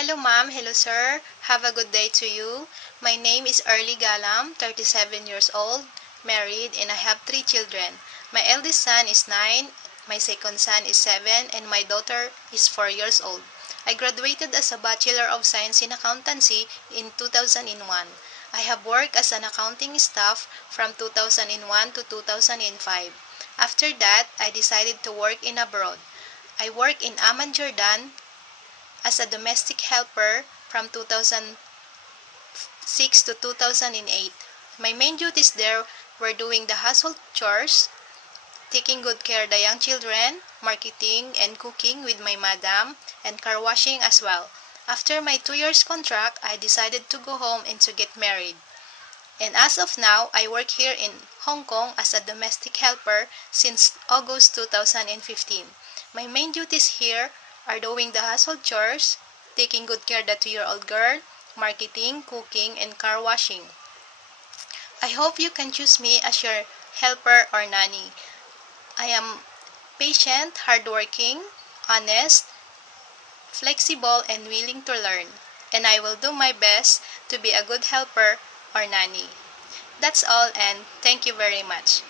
Hello ma'am, hello sir. Have a good day to you. My name is Early Galam, 37 years old, married, and I have 3 children. My eldest son is 9, my second son is 7, and my daughter is 4 years old. I graduated as a Bachelor of Science in Accountancy in 2001. I have worked as an accounting staff from 2001 to 2005. After that, I decided to work in abroad. I work in Amman, Jordan, as a domestic helper from 2006 to 2008. My main duties there were doing the household chores, taking good care of the young children, marketing and cooking with my madam, and car washing as well. After my 2 years contract, I decided to go home and to get married. And as of now, I work here in Hong Kong as a domestic helper since August 2015. My main duties here are doing the household chores, taking good care of the 2-year-old girl, marketing, cooking, and car washing. I hope you can choose me as your helper or nanny. I am patient, hardworking, honest, flexible, and willing to learn. And I will do my best to be a good helper or nanny. That's all, and thank you very much.